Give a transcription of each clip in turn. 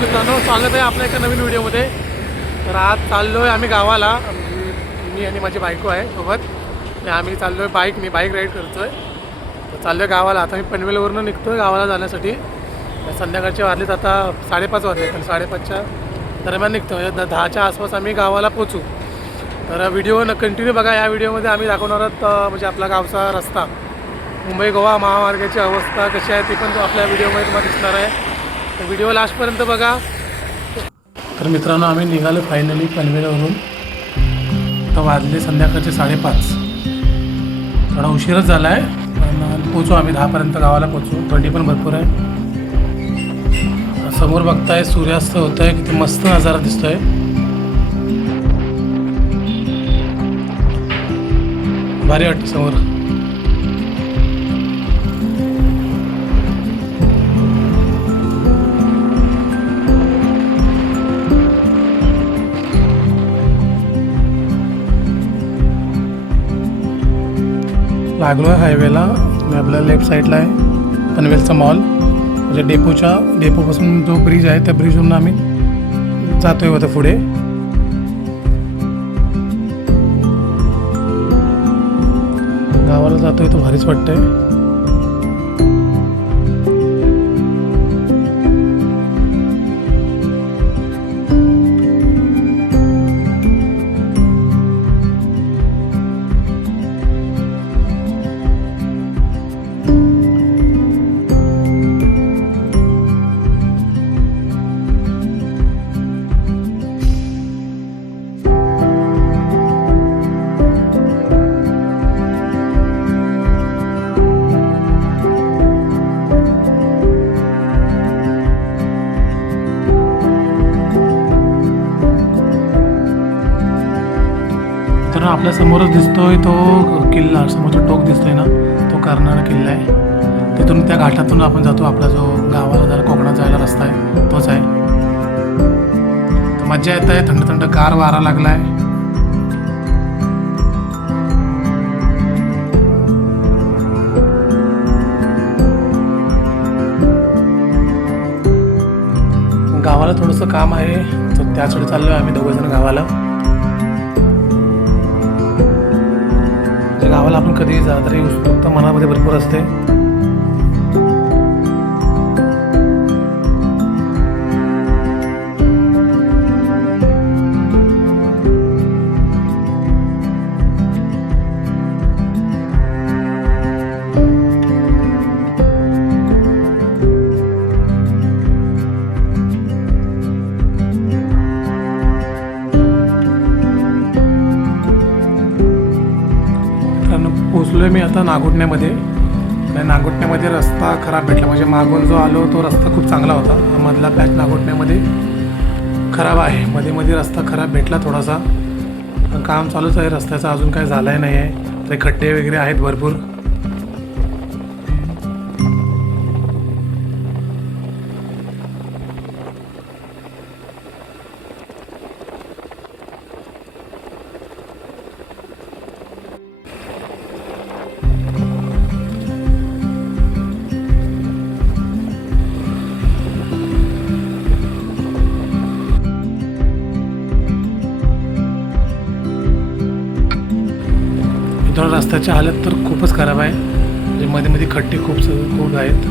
मित्रांनो, स्वागत आहे आपल्या एका नवीन व्हिडिओमध्ये. तर आज चाललो आहे आम्ही गावाला. मी आणि माझी बायको आहे सोबत. आणि आम्ही चाललो आहे बाईक राईड करतो आहे. तर चाललो आहे गावाला. आता मी पनवेलवरून निघतो आहे गावाला जाण्यासाठी. संध्याकाळचे वाजलेत आता 5:30 वाजले. पण 5:30च्या दरम्यान निघतो म्हणजे 10च्या आसपास आम्ही गावाला पोचू. तर व्हिडिओ कंटिन्यू बघा. या व्हिडिओमध्ये आम्ही दाखवणार आहोत म्हणजे आपला गावचा रस्ता, मुंबई गोवा महामार्गाची अवस्था कशी आहे ती पण आपल्या व्हिडिओमध्ये तुम्हाला दिसणार आहे. तर व्हिडिओ लास्टपर्यंत बघा. तर मित्रांनो, आम्ही निघालो फायनली पनवेलवरून. तर वाजले संध्याकाळचे 5:30. थोडा उशीरच झाला आहे पण पोचू आम्ही 10पर्यंत गावाला पोचू. थंडी पण भरपूर आहे. समोर बघताय सूर्यास्त होत आहे, किती मस्त नजारा दिसतोय. भारी वाटतं समोर. लागलो आहे हायवेला. आपल्या लेफ्ट साईडला आहे पनवेलचा मॉल. म्हणजे डेपोपासून जो ब्रिज आहे त्या ब्रिजवरून आम्ही जातोय होता पुढे. गावाला जातोय तो भारीच वाटतंय. तर आपल्या समोरच दिसतोय तो किल्ला, समोरचा टोक दिसतोय ना, तो कर्नाळा किल्ला आहे. तिथून त्या घाटातून आपण जातो. आपला जो गावाला जायला कोकणात जायला रस्ता आहे तोच आहे. मज्जा येत आहे. थंड थंड गार वारा लागलाय. गावाला थोडंसं काम आहे तर त्यासाठी चाललोय आम्ही दोघंजण गावाला. गावाला आपण कधी जा तरी उत्सुकता मनामध्ये भरपूर असते. पोचलो आहे मी आता नागोठण्यामध्ये. नागोठण्यामध्ये रस्ता खराब भेटला. म्हणजे मागून जो आलो तो रस्ता खूप चांगला होता. मधला पॅच नागोठण्यामध्ये खराब आहे. मध्ये रस्ता खराब भेटला थोडासा. काम चालूच आहे रस्त्याचं, अजून काय झालं नाही आहे. ते खड्डे वगैरे आहेत भरपूर. रस्त्याची हालत तर खूपच खराब आहे. म्हणजे मध्ये खड्डे खूप आहेत.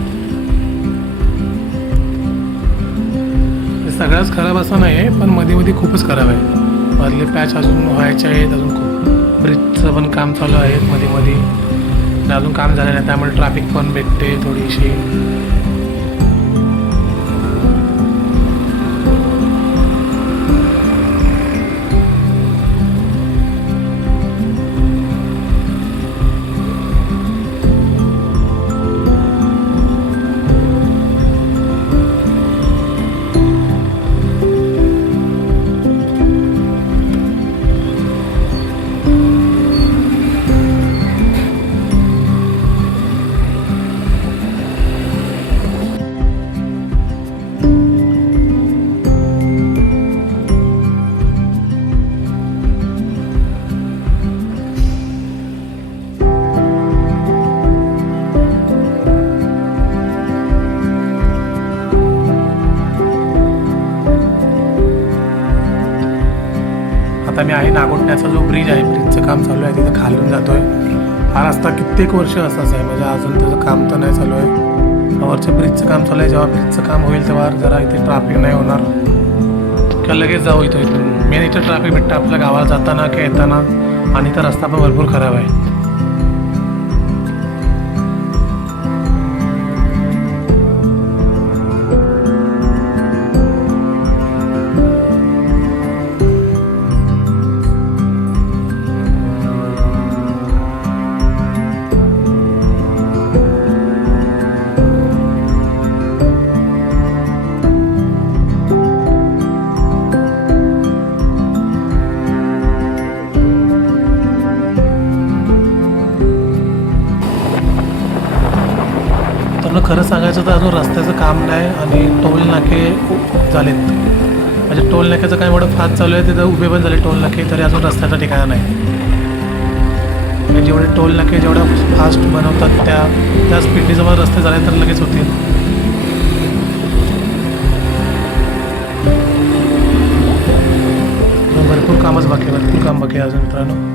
सगळ्याच खराब असं नाही आहे पण मध्ये खूपच खराब आहे. मधले पॅच अजून व्हायचे आहेत. अजून खूप ब्रिजचं पण काम चालू आहे मध्ये अजून काम झालं नाही. त्यामुळे ट्रॅफिक पण भेटते थोडीशी. आता मी आहे नागोठण्याचा जो ब्रिज आहे, ब्रिजचं काम चालू आहे, तिथं खालून जातो आहे. हा रस्ता कित्येक वर्ष असाच आहे, म्हणजे अजून त्याचं काम तर नाही चालू आहे. वरचं ब्रिजचं काम चालू आहे. जेव्हा ब्रिजचं काम होईल तेव्हा जरा इथे ट्रॅफिक नाही होणार किंवा लगेच जाऊ इथून. मेन इथं ट्रॅफिक भेटतं आपल्या गावाला जाताना किंवा येताना, आणि तर रस्ता पण भरपूर खराब आहे. तर खरं सांगायचं तर अजून रस्त्याचं काम नाही आणि टोल नाके झालेत. म्हणजे टोल नाक्याचं काय एवढं फास्ट चालू आहे, तिथं उभे पण झाले टोल नाके, तरी अजून रस्त्याचा ठिकाणा नाही. म्हणजे जेवढे टोल नाके जेवढं फास्ट बनवतात त्या स्पीडने जवळ रस्ते झाले तर लगेच होतील. भरपूर कामच बाकी, भरपूर काम बाकी आहे अजून मित्रांनो.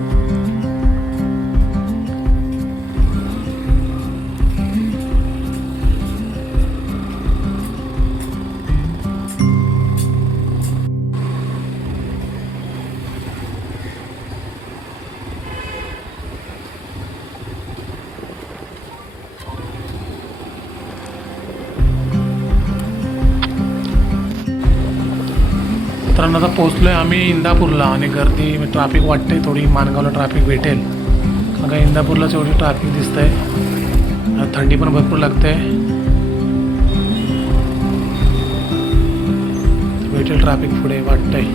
मित्रांनो आता पोचलो आहे आम्ही इंदापूरला, आणि गर्दी ट्रॅफिक वाटते थोडी. माणगावला ट्रॅफिक भेटेल कारण का इंदापूरलाच एवढी ट्रॅफिक दिसत आहे. थंडी पण भरपूर लागते. भेटेल ट्रॅफिक पुढे वाटतंय.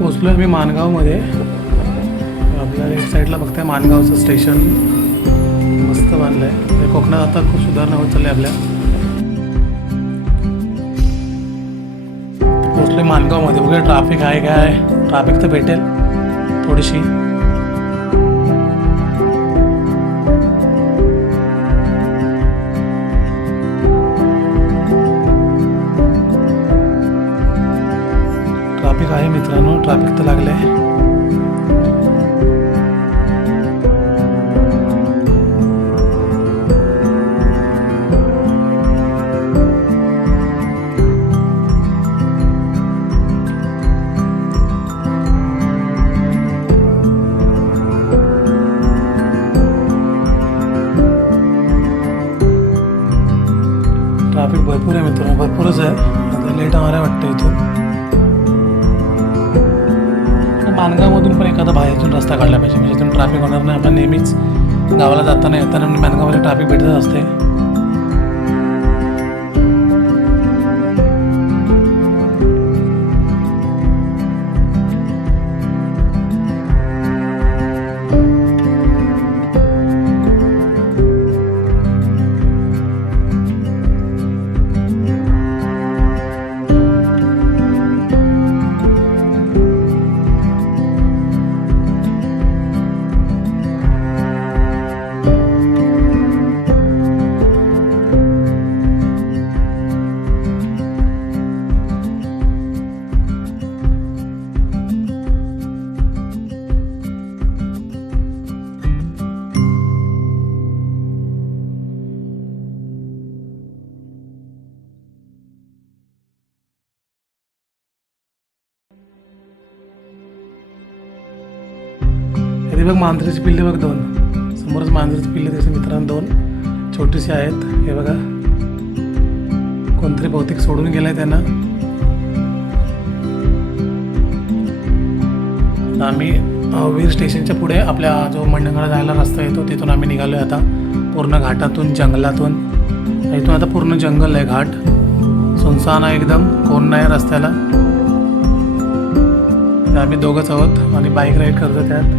पोचलो आहे मी माणगावमध्ये. आपल्या एक साईडला बघताय माणगावचं स्टेशन मस्त बांधलं आहे. कोकणात आता खूप सुधारणा होत चालली आपल्या. पोचलो माणगावमध्ये. बघा ट्रॅफिक आहे काय, ट्रॅफिक तर भेटेल थोडीशी. ट्रॅफिक आहे मित्रांनो, ट्रॅफिक तर लागलं आहे. ट्रॅफिक भरपूर आहे मित्रांनो, भरपूरच आहे. आता लेट आम्हाला वाटतं इथून. माणगावमधून पण एखादा बाहेरतून रस्ता काढला पाहिजे, म्हणजे इथून ट्रॅफिक होणार नाही. आपण नेहमीच गावाला जाताना येताना माणगावमध्ये ट्रॅफिक भेटत असते. हे बघ मांजरीची पिल्ले बघ, 2 समोरच मांजरीची पिल्ले दिसते मित्रांनो, 2 छोटीशी आहेत. हे बघा कोणतरी बहुतेक सोडून गेलाय त्यांना. आम्ही वीर स्टेशनच्या पुढे आपल्या जो मंडणगडला जायला रस्ता येतो तिथून आम्ही निघालो आहे आता पूर्ण घाटातून जंगलातून. इथून आता पूर्ण जंगल आहे, घाट सुनसान आहे एकदम, कोण नाही रस्त्याला. आम्ही दोघंच आहोत आणि बाईक राईड करतो त्यात.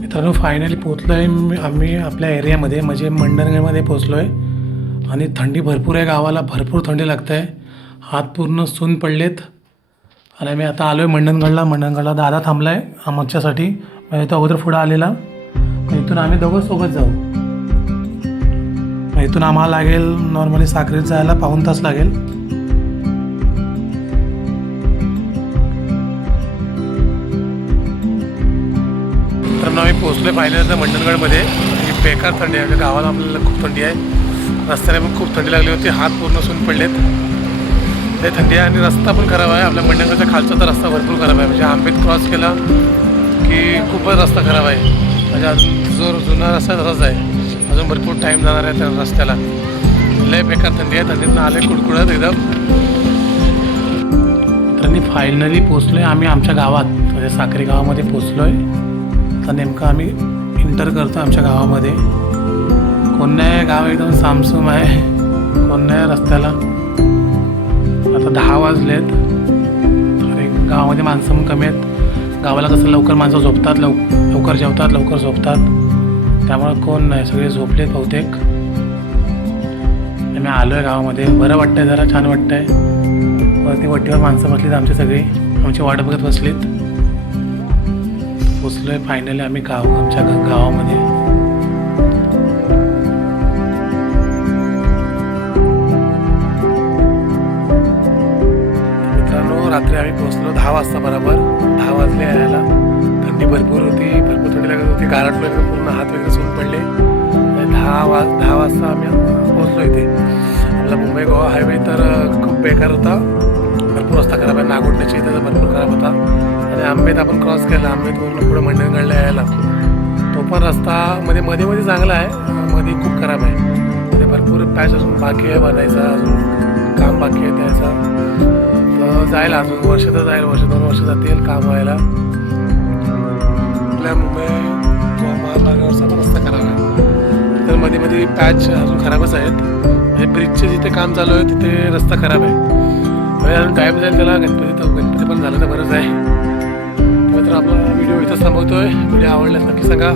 मित्रांनो फायनली पोचलो आहे आम्ही आपल्या एरियामध्ये, म्हणजे मंडणगडमध्ये पोचलो आहे. आणि थंडी भरपूर आहे, गावाला भरपूर थंडी लागते आहे, हात पूर्ण सून पडलेत. आणि आम्ही आता आलो आहे मंडणगडला दादा थांबला आहे आमच्यासाठी, म्हणजे तो अगोदर पुढं आलेला. इथून आम्ही दोघं सोबत जाऊ. इथून आम्हाला लागेल नॉर्मली साक्रीत जायला 1.5 तास लागेल. तर आम्ही पोचलो आहे फायनल मंडणगडमध्ये. ही बेकार थंडी आहे, गावाला आपल्याला खूप थंडी आहे, रस्त्याने पण खूप थंडी लागली होती, हात पूर्ण सून पडलेत. ते थंडी आहे आणि रस्ता पण खराब आहे. आपल्या मंडणगडच्या खालचा तर रस्ता भरपूर खराब आहे, म्हणजे आंबेत क्रॉस केला की खूपच रस्ता खराब आहे. म्हणजे अजून जो जुना रस्ता तसाच आहे, अजून भरपूर टाईम जाणार आहे त्या रस्त्याला. लय बेकार थंडी आहे, थंडीतनं आले कुडकुडत एकदम. तर फायनली पोचलो आहे आम्ही आमच्या गावात, म्हणजे साक्री गावामध्ये पोचलो आहे. आता नेमकं आम्ही इंटर करतो आमच्या गावामध्ये. कोण नाही, गाव एकदम सामसूम आहे, कोण नाही रस्त्याला. आता 10 वाजलेत, अरे गावामध्ये माणसं पण कमी आहेत. गावाला कसं लवकर माणसं झोपतात, लवकर जेवतात, लवकर झोपतात, त्यामुळे कोण नाही, सगळे झोपलेत बहुतेक. आम्ही आलो आहे गावामध्ये, बरं वाटतं आहे, जरा छान वाटतं आहे. वरती वटीवर माणसं बसलीत आमची सगळी, आमची वाट बघत बसलीत. पोचलो आहे फायनली आम्ही आमच्या गावामध्ये. मित्रांनो रात्री आम्ही पोचलो 10 वाजता बरोबर. 10 वाजले यायला. थंडी भरपूर होती, भरपूर थंडी लागत होती, गारटलो वगैरे पूर्ण हात वगैरे सून पडले. 10 वाजता आम्ही पोचलो इथे. आपला मुंबई गोवा हायवे तर खूप बेकार होता, भरपूर रस्ता खराब आहे. नागोठण्याची इथं भरपूर खराब होता. आणि आंबेत आपण क्रॉस केला, आंबेतून पुढं मंडणगडला यायला. तो पण रस्ता मध्ये चांगला आहे, मध्ये खूप खराब आहे. मध्ये भरपूर पॅच अजून बाकी आहे बनायचा, अजून काम बाकी आहे त्याचा. तर जायला अजून वर्ष तर जाईल, 1-2 वर्ष जातील काम व्हायला. आपल्या मुंबई गोवा महामार्गावरचा पण रस्ता खराब आहे. तर मध्ये पॅच अजून खराबच आहेत. म्हणजे ब्रिजचे जिथे काम चालू आहे तिथे रस्ता खराब आहे. त्यामुळे अजून टाईम जाईल त्याला. गणपती पण झालं तर बरंच आहे. तर आपला व्हिडिओ इथंच थांबवतोय. व्हिडिओ आवडल्यास नक्की सांगा.